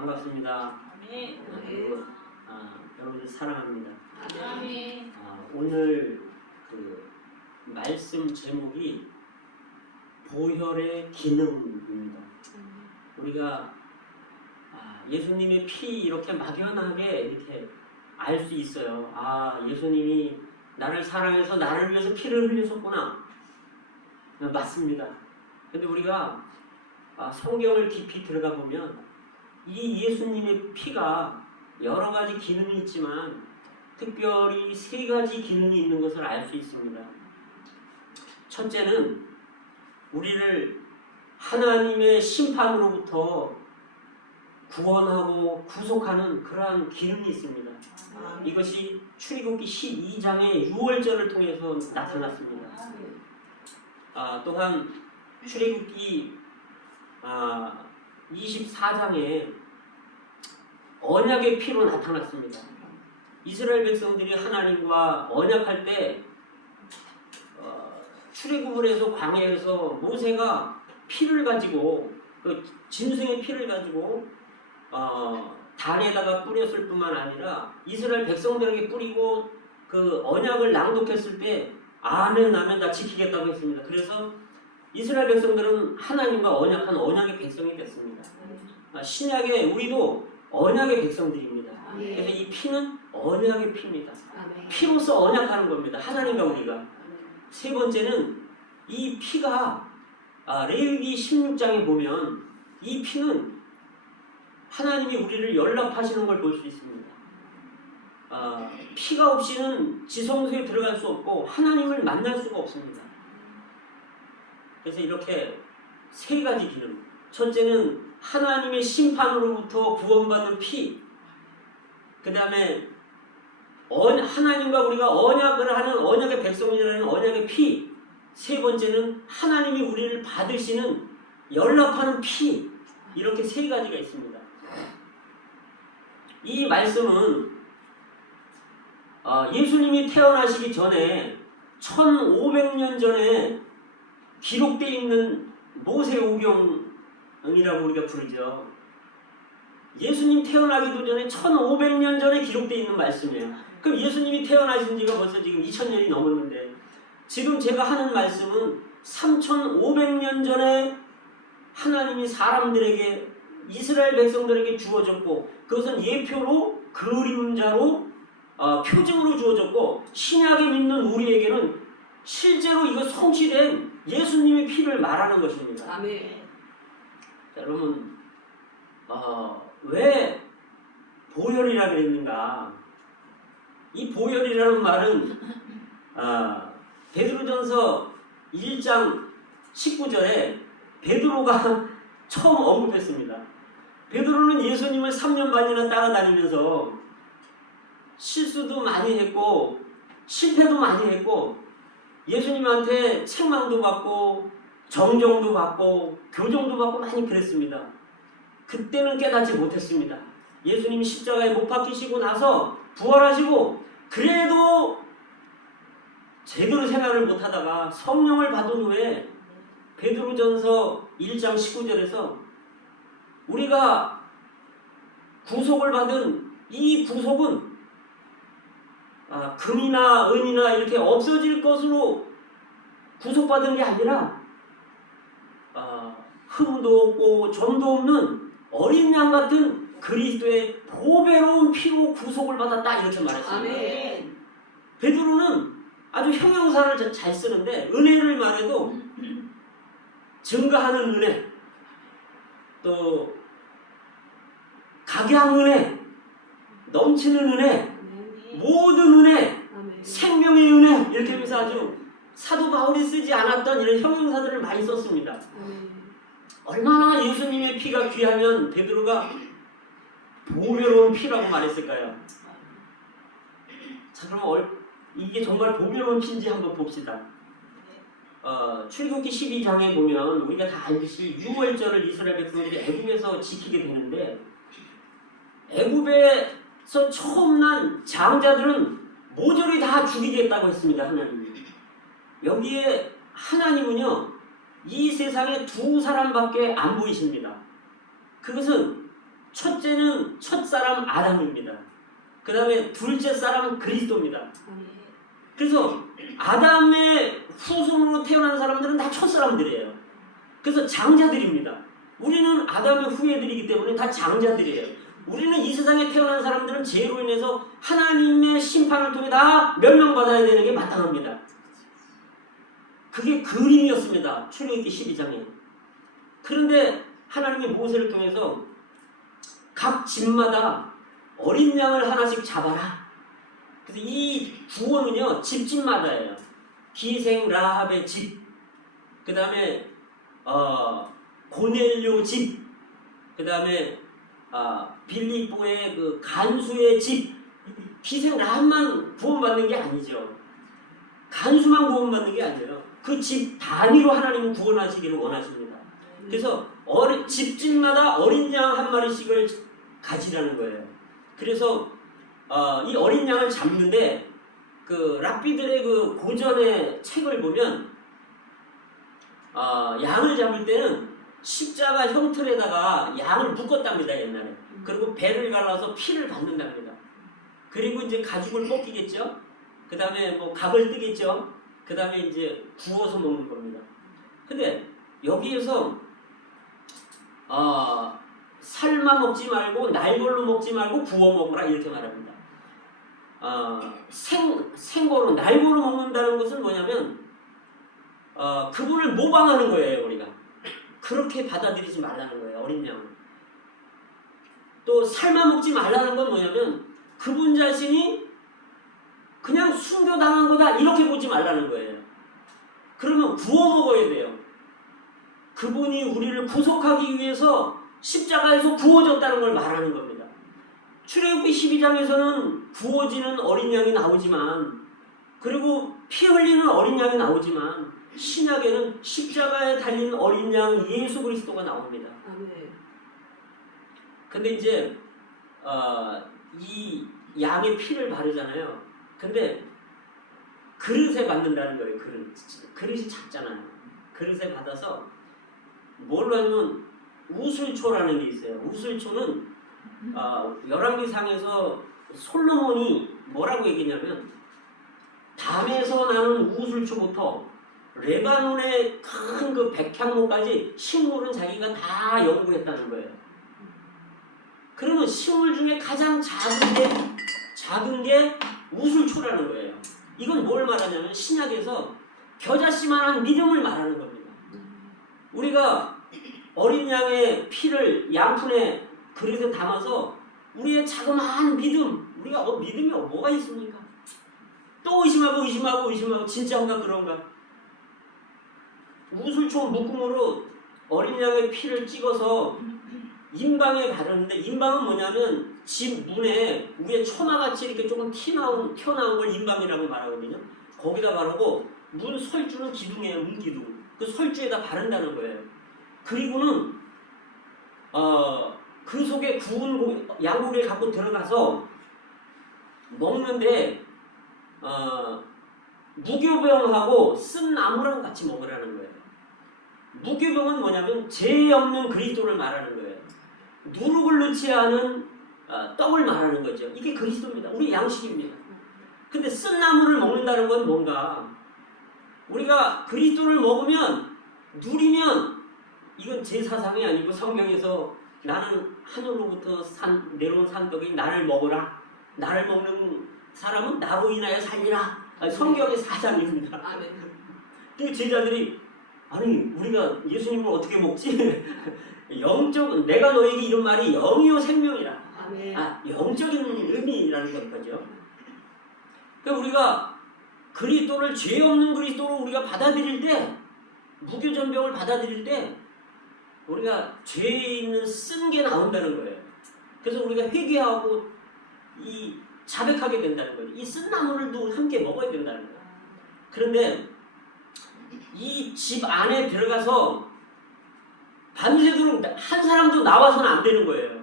반갑습니다. 여러분들 사랑합니다. 오늘 그 말씀 제목이 보혈의 기능입니다. 우리가 예수님의 피 이렇게 막연하게 이렇게 알 수 있어요. 예수님이 나를 사랑해서 나를 위해서 피를 흘리셨구나. 맞습니다. 근데 우리가 성경을 깊이 들어가 보면 이 예수님의 피가 여러 가지 기능이 있지만 특별히 세 가지 기능이 있는 것을 알 수 있습니다. 첫째는 우리를 하나님의 심판으로부터 구원하고 구속하는 그러한 기능이 있습니다. 이것이 출애굽기 12장의 유월절을 통해서 나타났습니다. 또한 출애굽기 24장에 언약의 피로 나타났습니다. 이스라엘 백성들이 하나님과 언약할 때 출애굽을 해서 광야에서 모세가 피를 가지고 그 짐승의 피를 가지고 단에다가 뿌렸을 뿐만 아니라 이스라엘 백성들에게 뿌리고 그 언약을 낭독했을 때 아멘 다 지키겠다고 했습니다. 그래서 이스라엘 백성들은 하나님과 언약한 언약의 백성이 됐습니다. 신약에 우리도 언약의 백성들입니다. 그래서 이 피는 언약의 피입니다. 피로서 언약하는 겁니다. 하나님과 우리가. 세 번째는 이 피가 레위기 16장에 보면 이 피는 하나님이 우리를 연락하시는 걸 볼 수 있습니다. 피가 없이는 지성소에 들어갈 수 없고 하나님을 만날 수가 없습니다. 그래서 이렇게 세 가지 기능. 첫째는 하나님의 심판으로부터 구원받는 피. 그 다음에 하나님과 우리가 언약을 하는 언약의 백성이라는 언약의 피. 세 번째는 하나님이 우리를 받으시는 연락하는 피. 이렇게 세 가지가 있습니다. 이 말씀은 예수님이 태어나시기 전에 1500년 전에 기록되어 있는 모세오경이라고 우리가 부르죠. 예수님 태어나기도 전에 1500년 전에 기록되어 있는 말씀이에요. 그럼 예수님이 태어나신 지가 벌써 지금 2000년이 넘었는데 지금 제가 하는 말씀은 3500년 전에 하나님이 사람들에게 이스라엘 백성들에게 주어졌고 그것은 예표로 그림자로 표징으로 주어졌고 신약에 믿는 우리에게는 실제로 이거 성취된 예수님의 피를 말하는 것입니다. 아멘. 자, 여러분 왜 보혈이라 그랬는가? 이 보혈이라는 말은 베드로전서 1장 19절에 베드로가 처음 언급했습니다. 베드로는 예수님을 3년 반이나 따라다니면서 실수도 많이 했고 실패도 많이 했고 예수님한테 책망도 받고 정정도 받고 교정도 받고 많이 그랬습니다. 그때는 깨닫지 못했습니다. 예수님이 십자가에 못 박히시고 나서 부활하시고 그래도 제대로 생활을 못하다가 성령을 받은 후에 베드로전서 1장 19절에서 우리가 구속을 받은 이 구속은 금이나 은이나 이렇게 없어질 것으로 구속받은 게 아니라 흠도 없고 점도 없는 어린 양 같은 그리스도의 보배로운 피로 구속을 받았다 이렇게 말했습니다. 아멘. 베드로는 아주 형용사를 잘 쓰는데 은혜를 말해도 증가하는 은혜 또 각양은혜 넘치는 은혜 모든 은혜 생명의 은혜 이렇게 하면서 아주 사도 바울이 쓰지 않았던 이런 형용사들을 많이 썼습니다. 얼마나 예수님의 피가 귀하면 베드로가 보배로운 피라고 말했을까요? 자, 그럼 이게 정말 보배로운 피인지 한번 봅시다. 출애굽기 12장에 보면 우리가 다 알듯이 유월절을 이스라엘 백성들이 애굽에서 지키게 되는데 애굽에서 처음 난 장자들은 모조리 다 죽이겠다고 했습니다. 하나님이. 여기에 하나님은요 이 세상에 두 사람밖에 안 보이십니다. 그것은 첫째는 첫사람 아담입니다. 그 다음에 둘째 사람은 그리스도입니다. 그래서 아담의 후손으로 태어난 사람들은 다 첫사람들이에요. 그래서 장자들입니다. 우리는 아담의 후예들이기 때문에 다 장자들이에요. 우리는 이 세상에 태어난 사람들은 죄로 인해서 하나님의 심판을 통해 다 멸망받아야 되는 게 마땅합니다. 그게 그림이었습니다. 출애굽기 12장에. 그런데 하나님이 모세를 통해서 각 집마다 어린 양을 하나씩 잡아라. 그래서 이 구원은요, 집집마다예요. 기생 라합의 집, 그 다음에 고넬료 집, 그 다음에 빌립보의 그 간수의 집. 기생 라합만 구원받는 게 아니죠. 간수만 구원받는 게 아니에요. 그 집 단위로 하나님은 구원하시기를 원하십니다. 그래서 집집마다 어린 양 한 마리씩을 가지라는 거예요. 그래서 이 어린 양을 잡는데 그 랍비들의 그 고전의 책을 보면 양을 잡을 때는 십자가 형틀에다가 양을 묶었답니다, 옛날에. 그리고 배를 갈라서 피를 받는답니다. 그리고 이제 가죽을 벗기겠죠. 그 다음에 뭐 각을 뜨겠죠. 그 다음에 이제 구워서 먹는 겁니다. 근데 여기에서 삶아 먹지 말고 날걸로 먹지 말고 구워 먹으라 이렇게 말합니다. 생거로 날거로 먹는다는 것은 뭐냐면 그분을 모방하는 거예요. 우리가 그렇게 받아들이지 말라는 거예요. 어린 양을. 또 삶아 먹지 말라는 건 뭐냐면 그분 자신이 그냥 순교당한 거다 이렇게 보지 말라는 거예요. 그러면 구워 먹어야 돼요. 그분이 우리를 구속하기 위해서 십자가에서 구워졌다는 걸 말하는 겁니다. 출애굽기 12장에서는 구워지는 어린 양이 나오지만, 그리고 피 흘리는 어린 양이 나오지만, 신약에는 십자가에 달린 어린 양 예수 그리스도가 나옵니다. 근데 이제 이 양의 피를 바르잖아요. 근데 그릇에 받는다는 거예요. 그릇이 작잖아요. 그릇에 받아서 뭘로 하면 우슬초라는 게 있어요. 우슬초는 열왕기상에서 솔로몬이 뭐라고 얘기냐면 담에서 나는 우슬초부터 레바논의 큰 그 백향목까지 식물은 자기가 다 연구했다는 거예요. 그러면 식물 중에 가장 작은 게 우슬초라는 거예요. 이건 뭘 말하냐면 신약에서 겨자씨만한 믿음을 말하는 겁니다. 우리가 어린 양의 피를 양푼에 그릇에 담아서 우리의 자그마한 믿음, 우리가 믿음이 뭐가 있습니까? 또 의심하고 진짜인가 그런가? 우슬초 묶음으로 어린 양의 피를 찍어서 인방에 바르는데, 인방은 뭐냐면 집 문에 위에 초마같이 이렇게 조금 튀어나온 걸 인방이라고 말하거든요. 거기다 바르고 문 설주는 기둥이에요. 문기둥. 그 설주에다 바른다는 거예요. 그리고는 그 속에 구운 양고기를 갖고 들어가서 먹는데 무교병하고 쓴 나무랑 같이 먹으라는 거예요. 무교병은 뭐냐면 죄 없는 그리스도를 말하는 거예요. 누룩을 넣지 않은 떡을 말하는 거죠. 이게 그리스도입니다. 우리 양식입니다. 근데 쓴 나무를 먹는다는 건 뭔가, 우리가 그리스도를 먹으면 누리면, 이건 제 사상이 아니고 성경에서 나는 하늘로부터 내려온 산떡이 나를 먹으라, 나를 먹는 사람은 나로 인하여 살리라, 성경의 사상입니다. 그 제자들이 아니 우리가 예수님을 어떻게 먹지? 영적, 내가 너에게 이런 말이 영이요 생명이라. 영적인 의미라는 거죠. 그러니까 우리가 그리스도를, 죄 없는 그리스도로 우리가 받아들일 때, 무교전병을 받아들일 때 우리가 죄에 있는 쓴 게 나온다는 거예요. 그래서 우리가 회개하고 자백하게 된다는 거예요. 이 쓴 나무를도 함께 먹어야 된다는 거예요. 그런데 이 집 안에 들어가서 밤새도록 한 사람도 나와서는 안 되는 거예요.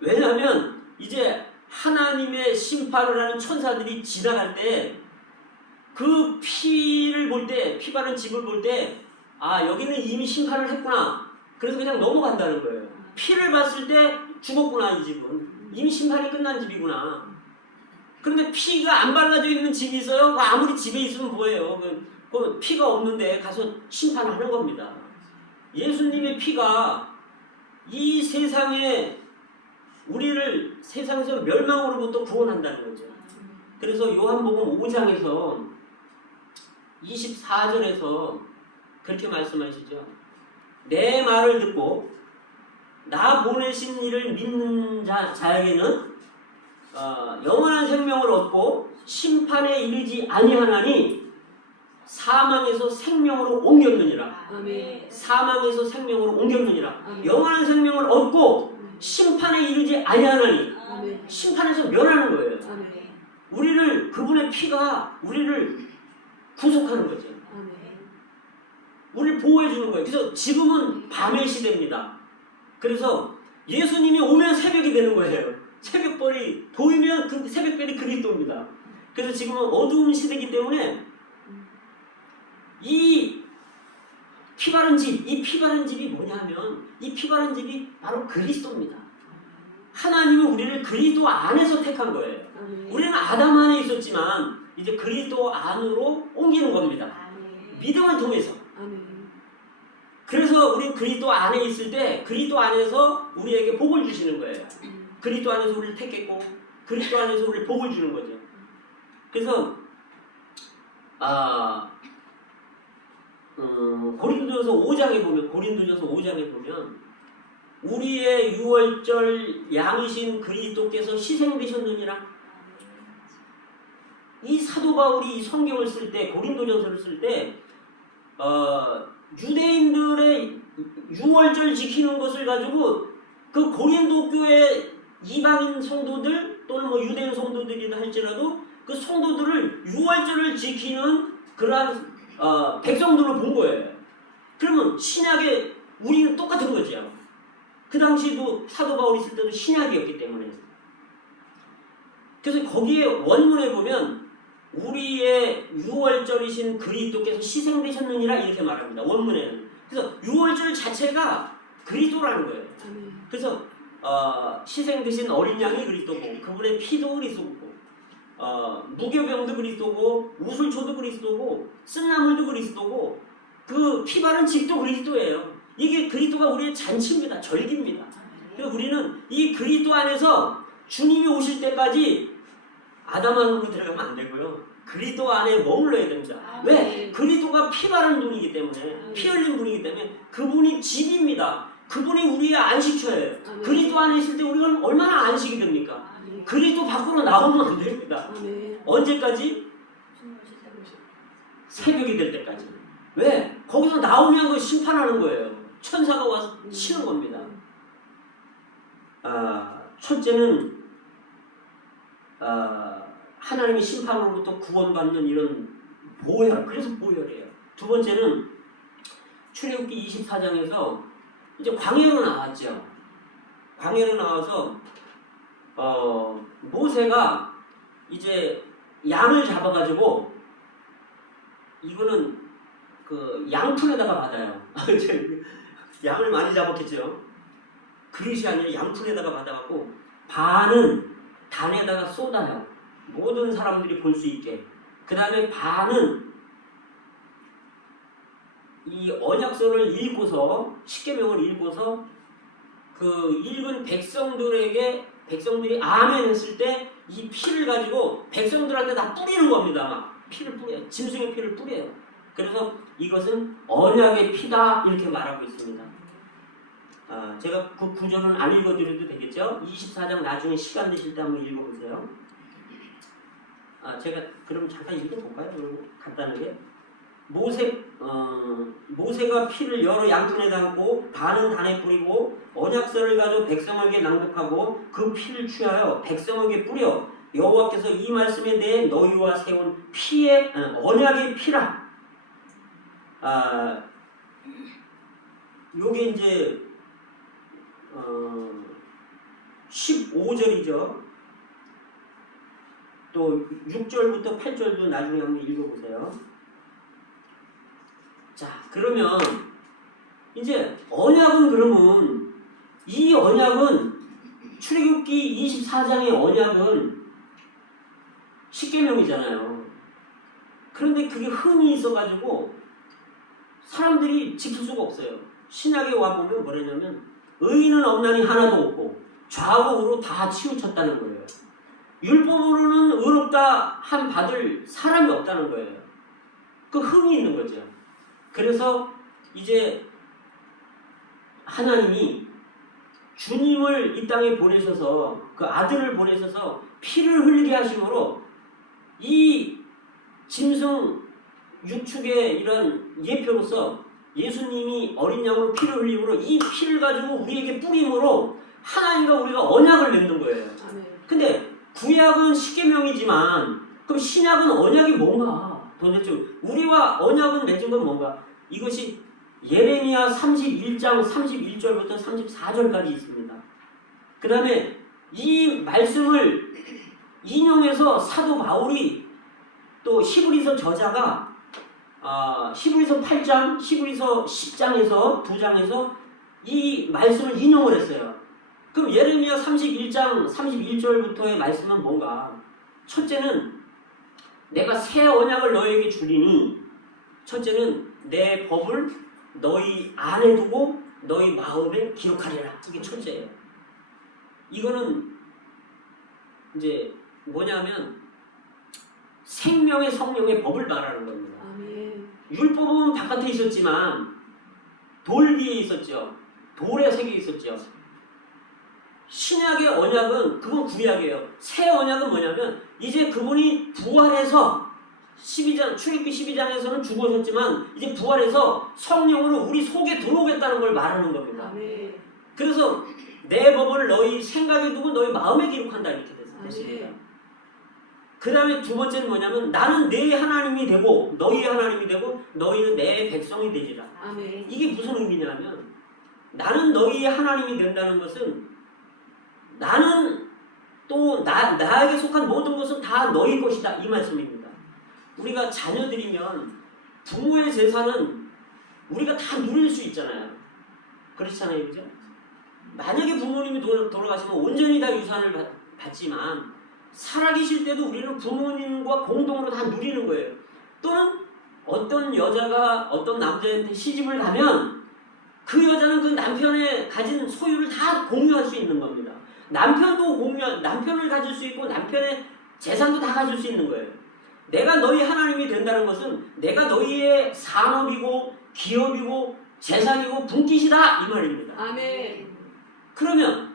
왜냐하면 이제 하나님의 심판을 하는 천사들이 지나갈 때 그 피를 볼 때, 피 바른 집을 볼 때, 여기는 이미 심판을 했구나. 그래서 그냥 넘어간다는 거예요. 피를 봤을 때 죽었구나. 이 집은 이미 심판이 끝난 집이구나. 그런데 피가 안 발라져 있는 집이 있어요. 아무리 집에 있으면 뭐예요. 그 피가 없는데 가서 심판하는 겁니다. 예수님의 피가 이 세상에 우리를 세상에서 멸망으로부터 구원한다는 거죠. 그래서 요한복음 5장에서 24절에서 그렇게 말씀하시죠. 내 말을 듣고 나 보내신 이를 믿는 자에게는 영원한 생명을 얻고 심판에 이르지 아니하나니 사망에서 생명으로 옮겼느니라. 아멘. 사망에서 생명으로 옮겼느니라. 아멘. 영원한 생명을 얻고 심판에 이르지 아니하나니 아멘. 심판에서 면하는 거예요. 아멘. 우리를 그분의 피가 우리를 구속하는 거죠. 아멘. 우리를 보호해 주는 거예요. 그래서 지금은 밤의 시대입니다. 그래서 예수님이 오면 새벽이 되는 거예요. 새벽별이 보이면 그 새벽별이 그리스도입니다. 그래서 지금은 어두운 시대이기 때문에 이 피바른 집, 이 피바른 집이 뭐냐면 이 피바른 집이 바로 그리스도입니다. 하나님은 우리를 그리스도 안에서 택한 거예요. 아멘. 우리는 아담 안에 있었지만 이제 그리스도 안으로 옮기는 겁니다. 믿음을 통해서. 아멘. 그래서 우리 그리스도 안에 있을 때 그리스도 안에서 우리에게 복을 주시는 거예요. 그리스도 안에서 우리를 택했고 그리스도 안에서 우리를 복을 주는 거죠. 그래서 고린도전서 5장에 보면 우리의 유월절 양이신 그리스도께서 희생되셨느니라. 이 사도 바울이 이 성경을 쓸 때 고린도전서를 쓸 때 유대인들의 유월절 지키는 것을 가지고 그 고린도 교회 이방인 성도들 또는 뭐 유대인 성도들이라 할지라도 그 성도들을 유월절을 지키는 그러한 백성들로 본 거예요. 그러면 신약에 우리는 똑같은 거죠. 그 당시도 사도 바울이 있을 때도 신약이었기 때문에. 그래서 거기에 원문에 보면 우리의 유월절이신 그리스도께서 희생되셨느니라 이렇게 말합니다. 원문에는. 그래서 유월절 자체가 그리스도라는 거예요. 그래서 희생되신 어린 양이 그리스도고 그분의 피도 그리스도고 무교병도 그리스도고 우슬초도 그리스도고 쓴나물도 그리스도고 그 피바른 집도 그리스도예요. 이게 그리스도가 우리의 잔치입니다. 절기입니다. 그래서 우리는 이 그리스도 안에서 주님이 오실 때까지 아담 안으로 들어가면 안 되고요. 그리스도 안에 머물러야 됩니다. 왜? 그리스도가 피 바른 분이기 때문에 피 흘린 분이기 때문에 그분이 집입니다. 그분이 우리의 안식처예요. 그리스도 안에 있을 때 우리가 얼마나 안식이 됩니까? 그리스도 밖으로 나오면 안 됩니다. 언제까지? 새벽이 될 때까지. 왜? 거기서 나오면 그 심판하는 거예요. 천사가 와서 치는 겁니다. 첫째는 하나님의 심판으로부터 구원받는 이런 보혈, 그래서 보혈이에요. 두 번째는 출애굽기 24장에서 이제 광야로 나왔죠. 광야로 나와서 모세가 이제 양을 잡아가지고 이거는 그 양푼에다가 받아요. 양을 많이 잡았겠죠. 그릇이 아니라 양푼에다가 받아갖고 반은 단에다가 쏟아요. 모든 사람들이 볼 수 있게. 그 다음에 반은 이 언약서를 읽고서 십계명을 읽고서 그 읽은 백성들이 아멘 했을 때 이 피를 가지고 백성들한테 다 뿌리는 겁니다. 막 피를 뿌려요. 짐승의 피를 뿌려요. 그래서 이것은 언약의 피다 이렇게 말하고 있습니다. 제가 그 구절은 안 읽어드려도 되겠죠? 24장 나중에 시간 되실 때 한번 읽어보세요. 제가 그럼 잠깐 읽어볼까요? 그리고 간단하게. 모세가 피를 여러 양푼에 담고 반은 단에 뿌리고 언약서를 가지고 백성에게 낭독하고 그 피를 취하여 백성에게 뿌려 여호와께서 이 말씀에 대해 너희와 세운 피의 언약의 피라. 요게 이제 15절이죠. 또 6절부터 8절도 나중에 한번 읽어보세요. 자, 그러면 이제 언약은 그러면 이 언약은 출애굽기 24장의 언약은 십계명이잖아요. 그런데 그게 흠이 있어가지고 사람들이 지킬 수가 없어요. 신약에 와보면 뭐냐면 의인은 없나니 하나도 없고 좌우로 우로 다 치우쳤다는 거예요. 율법으로는 의롭다 한 받을 사람이 없다는 거예요. 그 흠이 있는 거죠. 그래서 이제 하나님이 주님을 이 땅에 보내셔서 그 아들을 보내셔서 피를 흘리게 하심으로 이 짐승 육축의 이런 예표로서 예수님이 어린 양으로 피를 흘림으로 이 피를 가지고 우리에게 뿌림으로 하나님과 우리가 언약을 맺는 거예요. 근데 구약은 십계명이지만 그럼 신약은 언약이 뭔가? 도대체 우리와 언약은 맺은 건 뭔가? 이것이 예레미야 31장 31절부터 34절까지 있습니다. 그 다음에 이 말씀을 인용해서 사도 바울이 또 히브리서 저자가 히브리서 8장, 히브리서 10장에서 2장에서 이 말씀을 인용을 했어요. 그럼 예레미야 31장 31절부터의 말씀은 뭔가? 첫째는 내가 새 언약을 너에게 주리니 첫째는 내 법을 너희 안에 두고 너희 마음에 기록하리라. 이게 첫째예요. 이거는 이제 뭐냐면 생명의 성령의 법을 말하는 겁니다. 율법은 바깥에 있었지만 돌 위에 있었죠. 돌에 새겨 있었죠. 신약의 언약은 그건 구약이에요. 새 언약은 뭐냐면 이제 그분이 부활해서 12장, 출애굽기 12장에서는 죽으셨지만 이제 부활해서 성령으로 우리 속에 들어오겠다는 걸 말하는 겁니다. 그래서 내 법을 너희 생각에 두고 너희 마음에 기록한다 이렇게 됐습니다. 그 다음에 두 번째는 뭐냐면 나는 내 하나님이 되고 너희의 하나님이 되고 너희는 내 백성이 되리라. 이게 무슨 의미냐면 나는 너희의 하나님이 된다는 것은 나는 또 나에게 속한 모든 것은 다 너희 것이다 이 말씀입니다. 우리가 자녀들이면 부모의 재산은 우리가 다 누릴 수 있잖아요. 그렇잖아요, 그죠? 만약에 부모님이 돌아가시면 온전히 다 유산을 받지만 살아계실 때도 우리는 부모님과 공동으로 다 누리는 거예요. 또는 어떤 여자가 어떤 남자한테 시집을 가면 그 여자는 그 남편의 가진 소유를 다 공유할 수 있는 겁니다. 남편을 가질 수 있고 남편의 재산도 다 가질 수 있는 거예요. 내가 너희 하나님이 된다는 것은 내가 너희의 산업이고 기업이고 재산이고 분깃이다 이 말입니다. 아멘. 그러면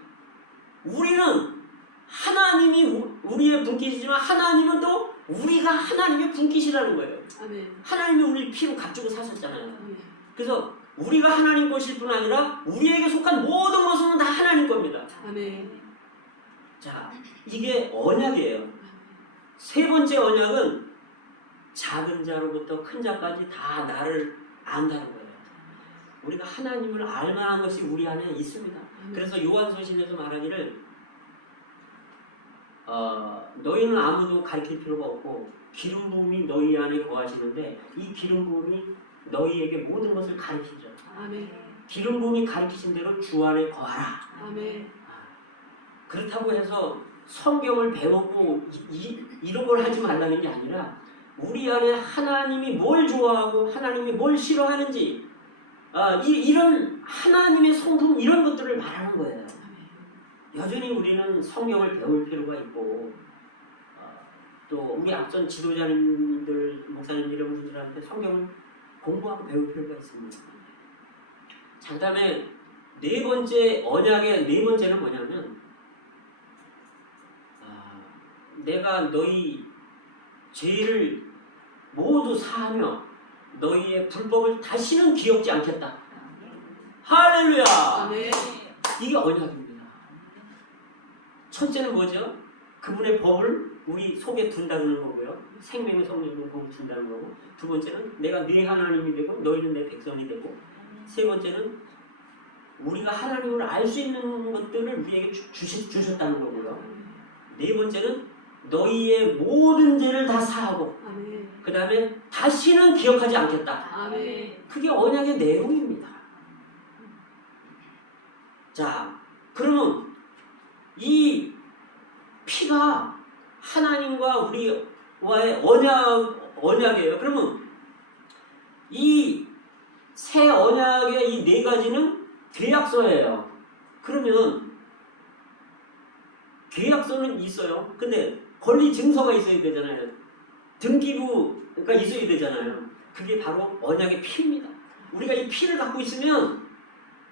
우리는 하나님이 우리의 분깃이지만 하나님은 또 우리가 하나님의 분깃이라는 거예요. 아멘. 하나님이 우리 피로 값주고 사셨잖아요. 아멘. 그래서 우리가 하나님 것일 뿐 아니라 우리에게 속한 모든 것은 다 하나님 겁니다. 아멘. 자, 이게 언약이에요. 세 번째 언약은 작은 자로부터 큰 자까지 다 나를 안다는 거예요. 우리가 하나님을 알 만한 것이 우리 안에 있습니다. 그래서 요한서신에서 말하기를 너희는 아무도 가르칠 필요가 없고 기름 부음이 너희 안에 거하시는데 이 기름 부음이 너희에게 모든 것을 가르치죠. 아멘. 기름 부음이 가르치신 대로 주 안에 거하라. 아멘. 그렇다고 해서 성경을 배우고 이런 걸 하지 말라는 게 아니라 우리 안에 하나님이 뭘 좋아하고 하나님이 뭘 싫어하는지 이런 하나님의 성품 이런 것들을 말하는 거예요. 여전히 우리는 성경을 배울 필요가 있고 또 우리 앞선 지도자님들, 목사님 이런 분들한테 성경을 공부하고 배울 필요가 있습니다. 자, 그 다음에 네 번째 언약의 네 번째는 뭐냐면 내가 너희 죄를 모두 사하며 너희의 불법을 다시는 기억지 않겠다. 할렐루야! 아멘. 이게 언약입니다. 첫째는 뭐죠? 그분의 법을 우리 속에 둔다는 거고요. 생명의 성령의 법을 둔다는 거고. 두 번째는 내가 네 하나님이 되고 너희는 내 백성이 되고. 세 번째는 우리가 하나님을 알 수 있는 것들을 우리에게 주셨다는 거고요. 네 번째는 너희의 모든 죄를 다 사하고 그 다음에 다시는 기억하지 않겠다. 아멘. 그게 언약의 내용입니다. 자, 그러면 이 피가 하나님과 우리와의 언약이에요. 그러면 이 새 언약의 이 네 가지는 계약서예요. 그러면 계약서는 있어요. 근데 권리 증서가 있어야 되잖아요. 등기부가 있어야 되잖아요. 그게 바로 언약의 피입니다. 우리가 이 피를 갖고 있으면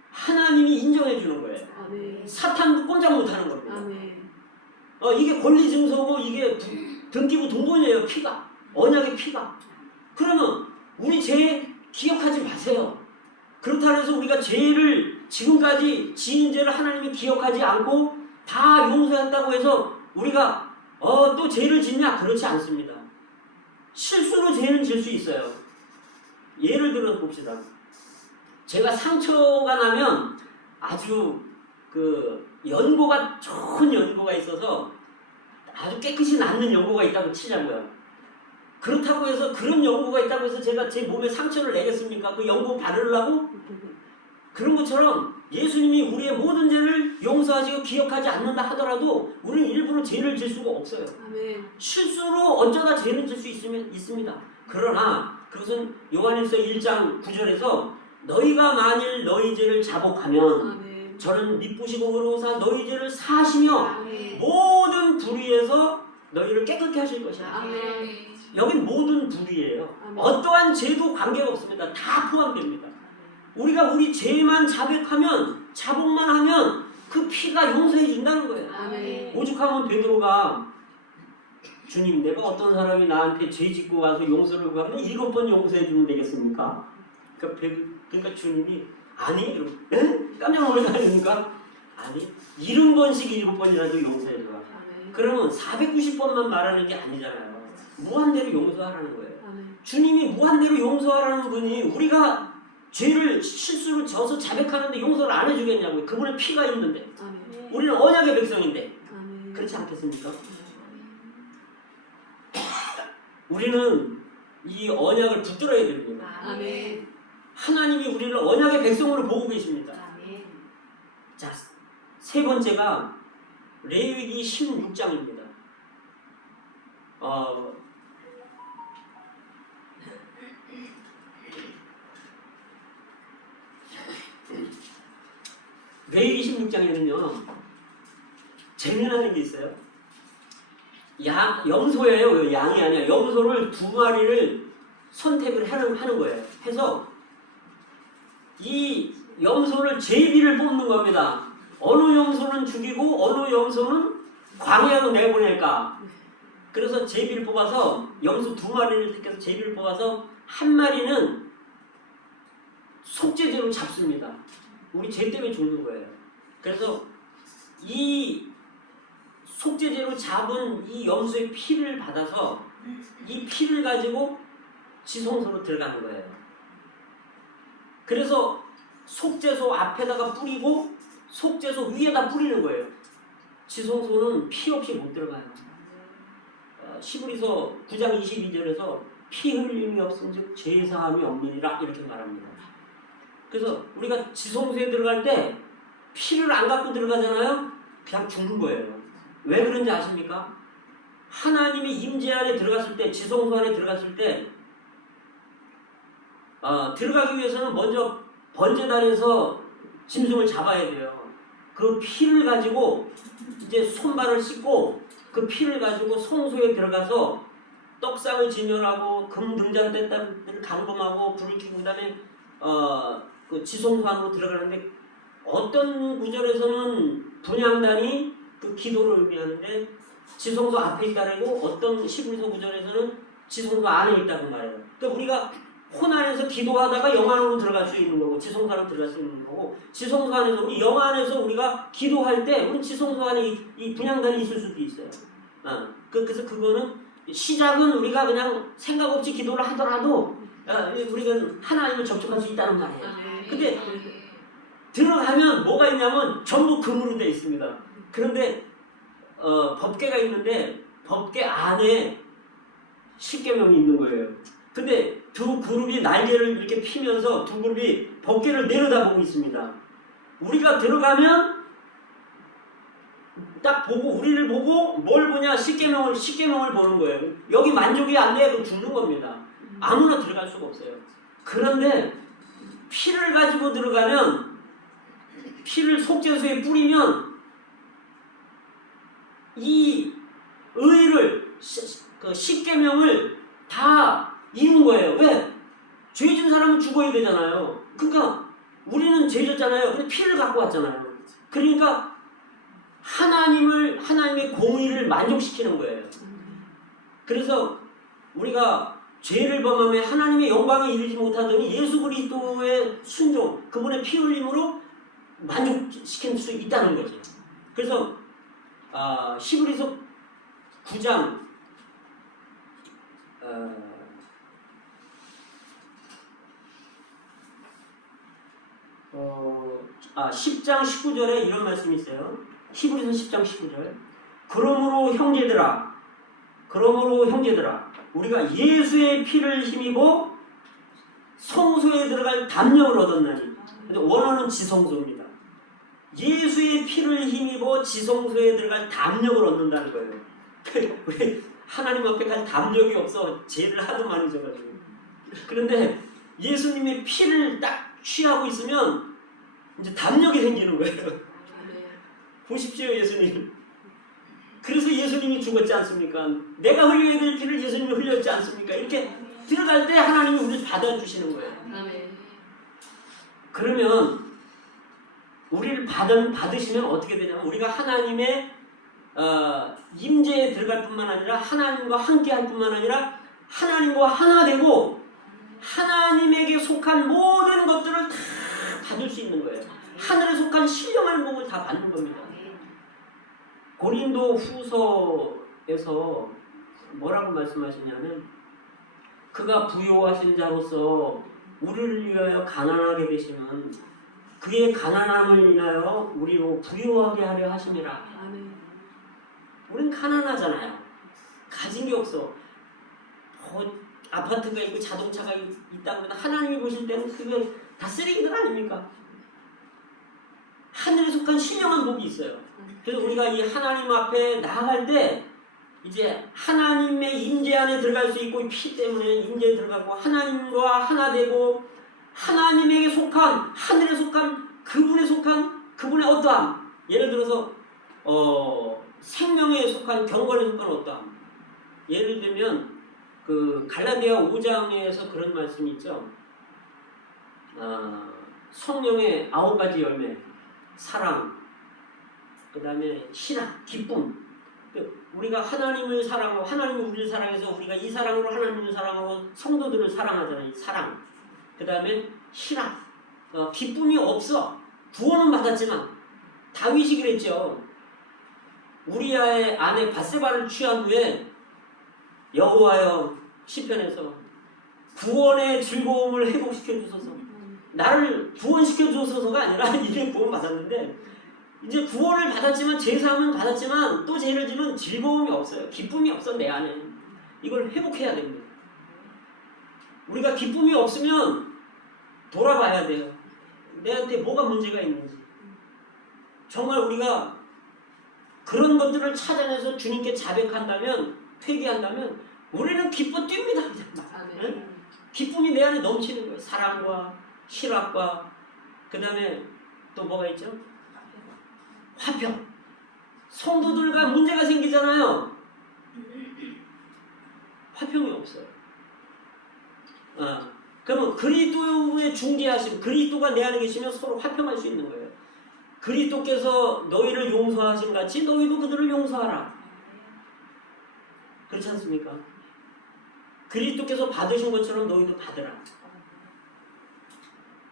하나님이 인정해 주는 거예요. 아멘. 사탄도 꼼짝 못하는 겁니다. 아멘. 이게 권리 증서고 이게 등기부 등본이에요. 피가. 언약의 피가. 그러면 우리 죄 기억하지 마세요. 그렇다 해서 우리가 죄를 지금까지 지은 죄를 하나님이 기억하지 않고 다 용서했다고 해서 우리가 또 죄를 짓냐? 그렇지 않습니다. 실수로 죄는 질 수 있어요. 예를 들어 봅시다. 제가 상처가 나면 아주 연고가 좋은 연고가 있어서 아주 깨끗이 낫는 연고가 있다고 치자고요. 그렇다고 해서 그런 연고가 있다고 해서 제가 제 몸에 상처를 내겠습니까? 그 연고 바르려고? 그런 것처럼 예수님이 우리의 모든 죄를 용서하시고 기억하지 않는다 하더라도 우리는 일부러 죄를 질 수가 없어요. 아멘. 실수로 어쩌다 죄를 질 수 있습니다. 그러나 그것은 요한일서 1장 9절에서 너희가 만일 너희 죄를 자복하면 아멘. 저는 미쁘시고 의로우사 너희 죄를 사하시며 아멘. 모든 불의에서 너희를 깨끗게 하실 것이다. 아멘. 여긴 모든 불의예요. 아멘. 어떠한 죄도 관계가 없습니다. 다 포함됩니다. 우리가 우리 죄만 자복만 하면 그 피가 용서해 준다는 거예요. 아멘. 오죽하면 베드로가 주님, 내가 어떤 사람이 나한테 죄 짓고 와서 용서를 구하면 7번 용서해 주면 되겠습니까? 그러니까 주님이 아니, 에? 깜짝 놀라니까 아니, 70번씩 7번이라도 용서해 줘. 그러면 490번만 말하는 게 아니잖아요. 무한대로 용서하라는 거예요. 아멘. 주님이 무한대로 용서하라는 분이 우리가 죄를 실수로 져서 자백하는데 용서를 안 해주겠냐고요. 그분의 피가 있는데. 아멘. 우리는 언약의 백성인데. 아멘. 그렇지 않겠습니까? 우리는 이 언약을 붙들어야 됩니다. 아멘. 하나님이 우리를 언약의 백성으로 보고 계십니다. 아멘. 자, 세 번째가 레위기 16장입니다. 레위기 16장에는요 재미나는 게 있어요. 염소예요. 양이 아니야. 염소를 2마리를 선택을 하는 거예요. 해서 이 염소를 제비를 뽑는 겁니다. 어느 염소는 죽이고 어느 염소는 광야로 내보낼까. 그래서 제비를 뽑아서 염소 2마리를 택해서 제비를 뽑아서 한 마리는 속죄제로 잡습니다. 우리 죄 때문에 죽는 거예요. 그래서 이 속죄제로 잡은 이 염소의 피를 받아서 이 피를 가지고 지성소로 들어가는 거예요. 그래서 속죄소 앞에다가 뿌리고 속죄소 위에다 뿌리는 거예요. 지성소는 피 없이 못 들어가요. 시브리서 9장 22절에서 피 흘림이 없은즉 죄사함이 없느니라 이렇게 말합니다. 그래서 우리가 지성소에 들어갈 때 피를 안 갖고 들어가잖아요. 그냥 죽는 거예요. 왜 그런지 아십니까? 하나님의 임재 안에 들어갔을 때, 지성소 안에 들어갔을 때 들어가기 위해서는 먼저 번제단에서 짐승을 잡아야 돼요. 그 피를 가지고 이제 손발을 씻고 그 피를 가지고 성소에 들어가서 떡상을 진열하고 금등잔대를 감금하고 불을 켜고 그다음에 그 지성소 안으로 들어가는데 어떤 구절에서는 분향단이 그 기도를 의미하는데 지성소 앞에 있다고 어떤 시브리서 구절에서는 지성소 안에 있다고 말해요. 그러니까 우리가 혼 안에서 기도하다가 영 안으로 들어갈 수 있는 거고 지성소 안으로 들어갈 수 있는 거고 지성소 안에서 우리 영 안에서 우리가 기도할 때 우리 지성소 안에 이 분향단이 있을 수도 있어요. 그래서 그거는 시작은 우리가 그냥 생각 없이 기도를 하더라도 우리가 하나님을 접촉할 수 있다는 말이에요. 근데 들어가면 뭐가 있냐면 전부 금으로 되어 있습니다. 그런데 법궤가 있는데 법궤 안에 십계명이 있는 거예요. 근데 두 그룹이 날개를 이렇게 피면서 두 그룹이 법궤를 내려다보고 있습니다. 우리가 들어가면 딱 보고 우리를 보고 뭘 보냐? 십계명을 보는 거예요. 여기 만족이 안 돼, 그럼 죽는 겁니다. 아무나 들어갈 수가 없어요. 그런데 피를 가지고 들어가면 피를 속죄소에 뿌리면 이 의를 그 십계명을 다 이룬 거예요. 왜? 죄 진 사람은 죽어야 되잖아요. 그러니까 우리는 죄 졌잖아요. 근데 피를 갖고 왔잖아요. 그러니까 하나님의 공의를 만족시키는 거예요. 그래서 우리가 죄를 범하면 하나님의 영광에 이르지 못하더니 예수 그리스도의 순종, 그분의 피 흘림으로 만족시킬 수 있다는 거죠. 그래서 히브리서 9장 10장 19절에 이런 말씀이 있어요. 히브리서 10장 19절. 그러므로 형제들아 우리가 예수의 피를 힘입어 성소에 들어갈 담력을 얻었나니. 근데 원어는 지성소입니다. 예수의 피를 힘입어 지성소에 들어갈 담력을 얻는다는 거예요. 우리 하나님 앞에까지 담력이 없어. 죄를 하도 많이 져가지고. 그런데 예수님의 피를 딱 취하고 있으면 이제 담력이 생기는 거예요. 보십시오, 예수님. 그래서 예수님이 죽었지 않습니까? 내가 흘려야 될 피를 예수님이 흘렸지 않습니까? 이렇게 들어갈 때 하나님이 우리를 받아주시는 거예요. 그러면 우리를 받으시면 어떻게 되냐면 우리가 하나님의 임재에 들어갈 뿐만 아니라 하나님과 함께 할 뿐만 아니라 하나님과 하나 되고 하나님에게 속한 모든 것들을 다 받을 수 있는 거예요. 하늘에 속한 신령한 복을 다 받는 겁니다. 고린도 후서에서 뭐라고 말씀하시냐면 그가 부요하신 자로서 우리를 위하여 가난하게 되시면 그의 가난함을 인하여 우리로 부요하게 하려 하심이라. 우린 가난하잖아요. 가진 게 없어. 아파트가 있고 자동차가 있다 그러면 하나님이 보실 때는 그게 다 쓰레기들 아닙니까? 하늘에 속한 신령한 복이 있어요. 그래서 우리가 이 하나님 앞에 나아갈 때 이제 하나님의 임재 안에 들어갈 수 있고 피 때문에 임재에 들어가고 하나님과 하나 되고 하나님에게 속한 하늘에 속한 그분의 어떠함. 예를 들어서 생명에 속한 경건에 속한 어떠함. 예를 들면 그 갈라디아 5장에서 그런 말씀이 있죠. 성령의 9가지 열매, 사랑, 그 다음에 신앙, 기쁨. 우리가 하나님을 사랑하고 하나님이 우리를 사랑해서 우리가 이 사랑으로 하나님을 사랑하고 성도들을 사랑하잖아요. 사랑. 그 다음에 신앙. 기쁨이 없어. 구원은 받았지만 다윗이 그랬죠. 우리아의 아내 밧세바를 취한 후에 여호와여 시편에서 구원의 즐거움을 회복시켜 주소서. 나를 구원시켜 주소서가 아니라 이제 구원 받았는데 이제 구원을 받았지만 제사함은 받았지만 또 죄를 지면 즐거움이 없어요. 기쁨이 없어 내 안에. 이걸 회복해야 됩니다. 우리가 기쁨이 없으면 돌아봐야 돼요. 내한테 뭐가 문제가 있는지. 정말 우리가 그런 것들을 찾아내서 주님께 자백한다면 회개한다면 우리는 기뻐 뜁니다. 네? 기쁨이 내 안에 넘치는 거예요. 사랑과 실학과 그 다음에 또 뭐가 있죠? 화평. 성도들과 문제가 생기잖아요. 화평이 없어요. 그러면 그리스도의 중재하심, 그리스도가 내 안에 계시면 서로 화평할 수 있는 거예요. 그리스도께서 너희를 용서하신 같이 너희도 그들을 용서하라. 그렇지 않습니까? 그리스도께서 받으신 것처럼 너희도 받으라.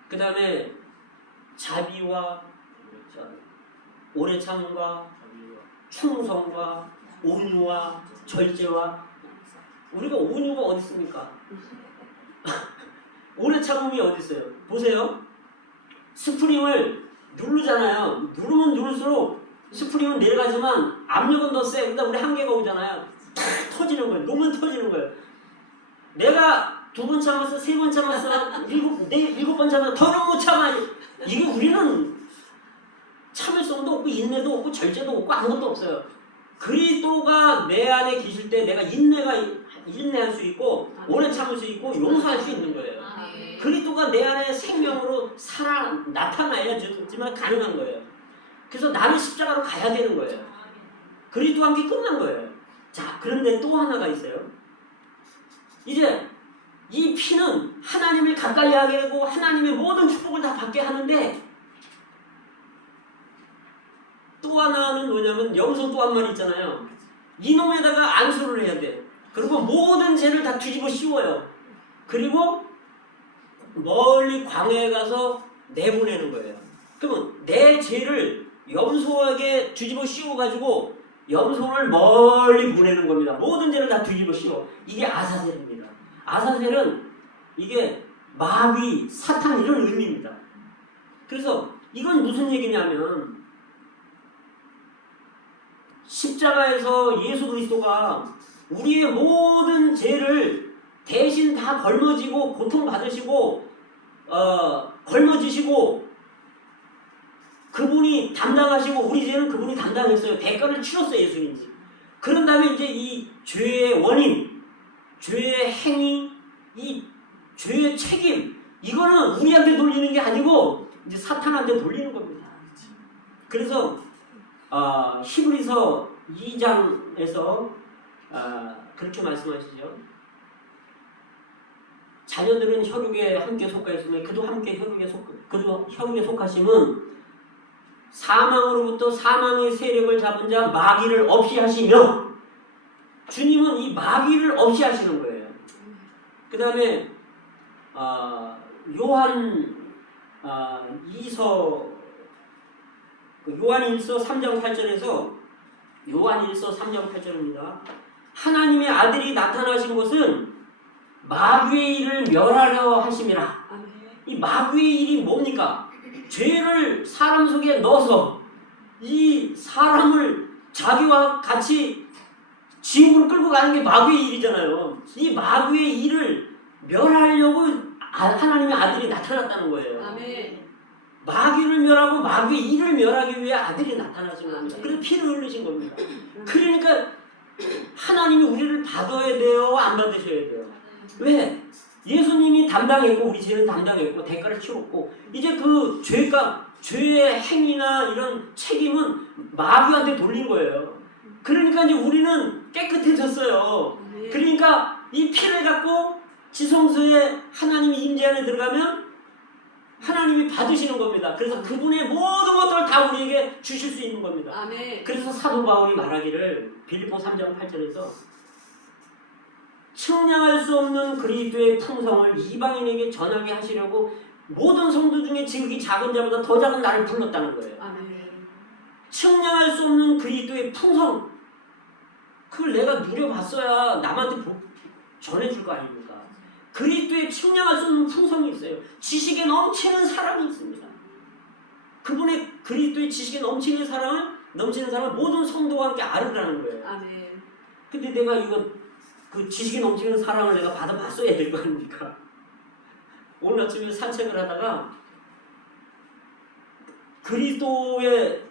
그 다음에 자비와 오래 참음과 충성과 온유와 절제와. 우리가 온유가 어디 있습니까? 오래 참음이 어디 있어요? 보세요. 스프링을 누르잖아요. 누르면 누를수록 스프링은 내려가지만 압력은 더 세. 근데 우리 한계가 오잖아요. 탁 터지는 거예요. 놓으면 터지는 거예요. 내가 2번 참았어, 3번 참았어, 7번 참았어, 더는 못 참아. 이게 우리는 참을 수 없는 충성도 없고 인내도 없고 절제도 없고 아무것도 없어요. 그리스도가 내 안에 계실 때 내가 인내할 수 있고 오래 참을 수 있고 용서할 수 있는 거예요. 그리스도가 내 안에 생명으로 나타나야지만 가능한 거예요. 그래서 나는 십자가로 가야 되는 거예요. 그리스도와 함께 끝난 거예요. 자, 그런데 또 하나가 있어요. 이제 이 피는 하나님을 가까이 하게 하고 하나님의 모든 축복을 다 받게 하는데 또 하나는 뭐냐면 염소 또 한 마리 있잖아요. 이놈에다가 안수를 해야 돼. 그리고 모든 죄를 다 뒤집어 씌워요. 그리고 멀리 광야에 가서 내보내는 거예요. 그러면 내 죄를 염소에게 뒤집어 씌워가지고 염소를 멀리 보내는 겁니다. 모든 죄를 다 뒤집어 씌워. 이게 아사셀입니다. 아사셀은 이게 마귀, 사탄 이런 의미입니다. 그래서 이건 무슨 얘기냐면 십자가에서 예수 그리스도가 우리의 모든 죄를 대신 다 걸머지고 고통받으시고 걸머지시고 그분이 담당하시고 우리 죄는 그분이 담당했어요. 대가를 치렀어요. 예수님이. 그런 다음에 이제 이 죄의 원인, 죄의 행위, 이 죄의 책임 이거는 우리한테 돌리는 게 아니고 이제 사탄한테 돌리는 겁니다. 그래서 히브리서 2장에서 그렇게 말씀하시죠. 자녀들은 혈육에 함께 속하 있으면 그도 혈육에 속하심은 사망으로부터 사망의 세력을 잡은 자 마귀를 없이 하시며 주님은 이 마귀를 없이 하시는 거예요. 그 다음에 요한일서 3장 8절에서 요한일서 3장 8절입니다. 하나님의 아들이 나타나신 것은 마귀의 일을 멸하려 하심이라. 이 마귀의 일이 뭡니까? 죄를 사람 속에 넣어서 이 사람을 자기와 같이 지옥으로 끌고 가는 게 마귀의 일이잖아요. 이 마귀의 일을 멸하려고 하나님의 아들이 나타났다는 거예요. 아멘. 마귀를 멸하고 마귀의 일을 멸하기 위해 아들이 나타나신 겁니다. 그래서 피를 흘리신 겁니다. 그러니까 하나님이 우리를 받아야 돼요? 안 받으셔야 돼요? 왜? 예수님이 담당했고 우리 죄는 담당했고 대가를 치렀고 이제 그 죄의 행위나 이런 책임은 마귀한테 돌린 거예요. 그러니까 이제 우리는 깨끗해졌어요. 그러니까 이 피를 갖고 지성소에 하나님이 임재 안에 들어가면 하나님이 받으시는 겁니다. 그래서 그분의 모든 것들을 다 우리에게 주실 수 있는 겁니다. 아멘. 그래서 사도 바울이 말하기를 빌립보 3장 8절에서 측량할 수 없는 그리스도의 풍성을 이방인에게 전하게 하시려고 모든 성도 중에 지극히 작은 자보다 더 작은 나를 불렀다는 거예요. 아멘. 측량할 수 없는 그리스도의 풍성 그걸 내가 누려봤어야 남한테 전해줄 거 아닙니까? 그리스도의 측량할 수 없는 풍성이 있어요. 지식에 넘치는 사람이 있습니다. 그분의 그리스도의 지식에 넘치는 사람을 모든 성도와 함께 알으라는 거예요. 아멘. 근데 내가 그 지식에 넘치는 사랑을 내가 받아봤어야 될 거 아닙니까? 오늘 아침에 산책을 하다가 그리스도의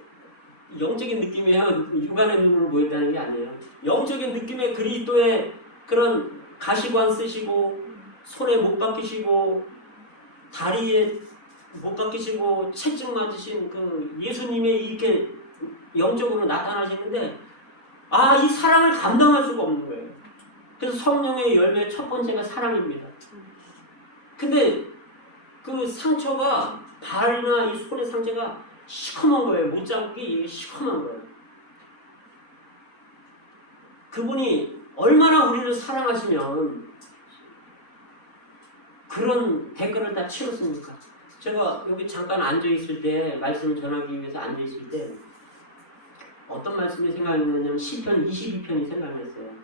영적인 느낌이에요. 육안의 눈으로 보인다는 게 아니에요. 영적인 느낌의 그리스도의 그런 가시관 쓰시고 손에 못 박히시고 다리에 못 박히시고 채찍 맞으신 그 예수님의 이렇게 영적으로 나타나시는데 이 사랑을 감당할 수가 없는 거예요. 그래서 성령의 열매 첫 번째가 사랑입니다. 근데 그 상처가 발이나 이 손의 상처가 시커먼 거예요. 못잡기 이게 시커먼 거예요. 그분이 얼마나 우리를 사랑하시면 그런 대가를 다 치렀습니까? 제가 여기 잠깐 앉아있을 때 말씀을 전하기 위해서 앉아있을 때 어떤 말씀이 생각이 나냐면 시편 22편이 생각났어요.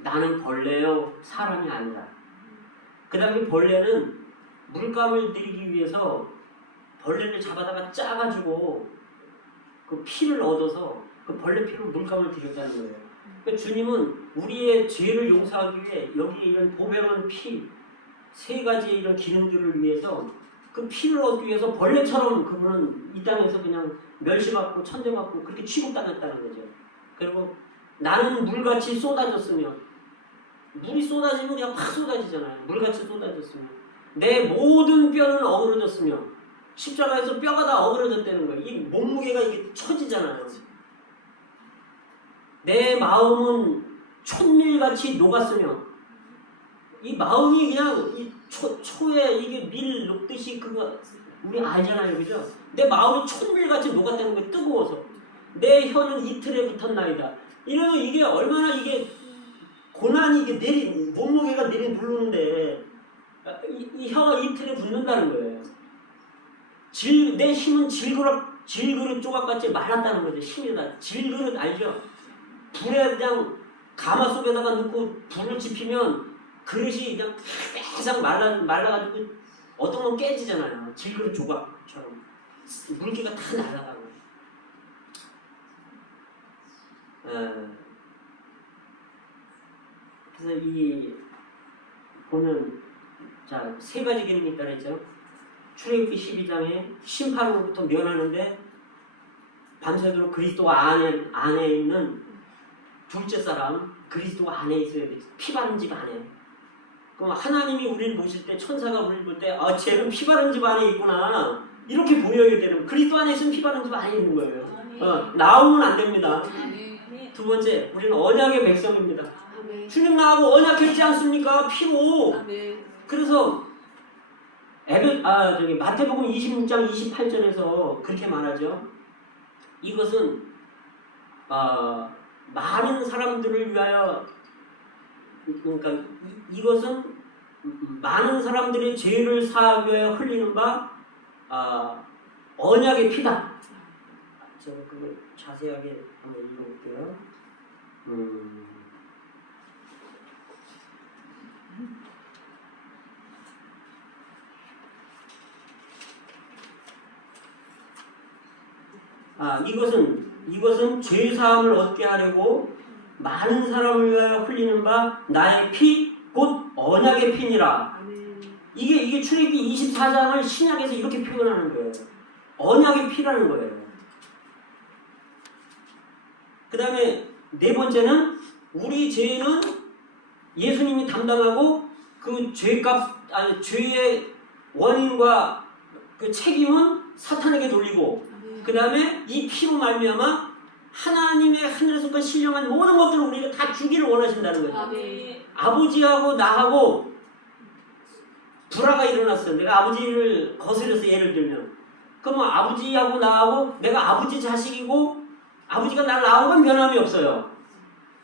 나는 벌레요 사람이 아니라. 그 다음에 벌레는 물감을 들이기 위해서 벌레를 잡아다가 짜가지고 그 피를 얻어서 그 벌레 피로 물감을 들였다는 거예요. 그러니까 주님은 우리의 죄를 용서하기 위해 여기에 이런 보배로운 피 세 가지의 이런 기능들을 위해서 그 피를 얻기 위해서 벌레처럼 그분은 이 땅에서 그냥 멸시받고 천대받고 그렇게 취급당했다는 거죠. 그리고 나는 물같이 쏟아졌으며, 물이 쏟아지면 그냥 팍 쏟아지잖아요. 물같이 쏟아졌으며 내 모든 뼈는 어그러졌으며, 십자가에서 뼈가 다 어그러졌다는 거예요. 이 몸무게가 이게 처지잖아요. 내 마음은 촛밀같이 녹았으며, 이 마음이 그냥 이 초에 이게 밀 녹듯이 그거 우리 알잖아요, 그죠? 내 마음이 촛밀같이 녹았다는 거예요. 뜨거워서 내 혀는 이틀에 붙었나이다. 이러면 이게 얼마나 이게 고난이 이게 몸무게가 누르는데 이 혀가 이틀에 붙는다는 거예요. 내 힘은 질그릇 조각같이 말랐다는 거죠. 힘이다. 질그릇 알죠? 불에 그냥 가마 속에다가 넣고 불을 지피면 그릇이 그냥 계속 말라가지고 어떤 건 깨지잖아요. 질그릇 조각처럼 물기가 다 날아가고. 그래서 이 보면 자, 세 가지 기능이 있다 그랬죠. 출애굽기 12장에 심판으로부터 면하는데 밤새도록 그리스도 안에 있는 둘째 사람, 그리스도 안에 있어야 돼. 피 바른 집 안에. 그럼 하나님이 우리를 보실 때, 천사가 우리를 볼 때, 아, 쟤는 피 바른 집 안에 있구나. 이렇게 보여야 되는. 그리스도 안에 있으면 피 바른 집 안에 있는 거예요. 나오면 안 됩니다. 두 번째, 우리는 언약의 백성입니다. 주님 나하고 언약했지 않습니까? 피로. 그래서 마태복음 26장 28절에서 그렇게 말하죠. 이것은 많은 사람들을 위하여, 그러니까 이것은 많은 사람들의 죄를 사하기 위하여 흘리는 바 언약의 피다. 제가 그걸 자세하게 한번 읽어볼게요. 이것은 죄 사함을 얻게 하려고 많은 사람을 위하여 흘리는 바 나의 피 곧 언약의 피니라. 이게 출애굽기 24장을 신약에서 이렇게 표현하는 거예요. 언약의 피라는 거예요. 그 다음에 네 번째는 우리 죄는 예수님이 담당하고 그 죄의 원인과 그 책임은 사탄에게 돌리고, 그 다음에 이 피로 말미암아 하나님의 하늘에서 신령한 모든 것들을 우리가 다 주기를 원하신다는 거죠. 아버지하고 나하고 불화가 일어났어요. 내가 아버지를 거스려서 예를 들면, 그러면 아버지하고 나하고 내가 아버지 자식이고 아버지가 나를 낳은 건 변함이 없어요.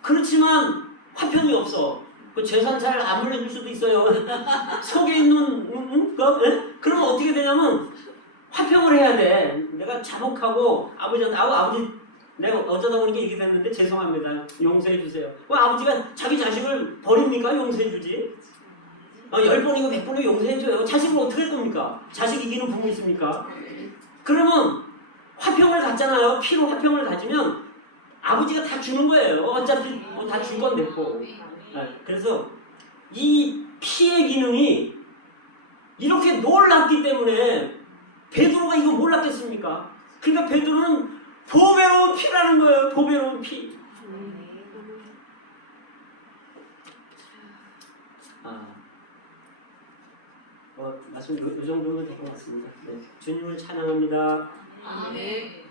그렇지만 화평이 없어. 그 재산 잘 안 물려줄 수도 있어요. 속에 있는 그러면 어떻게 되냐면 화평을 해야 돼. 내가 자복하고 아버지 내가 어쩌다 보니까 이렇게 됐는데 죄송합니다. 용서해 주세요. 아버지가 자기 자식을 버립니까? 용서해 주지. 10번이고 100번이고 용서해 줘요. 자식을 어떻게 할 겁니까? 자식 이기는 부모 있습니까? 그러면 화평을 갖잖아요. 피로 화평을 가지면 아버지가 다 주는 거예요. 어차피 다 줄 건 됐고. 그래서 이 피의 기능이 이렇게 놀랍기 때문에 베드로가 이거 몰랐겠습니까? 그러니까 베드로는 보배로운 피라는 거예요. 보배로운 피. 말씀 이 정도면 될 것 같습니다. 네. 주님을 찬양합니다. 아멘.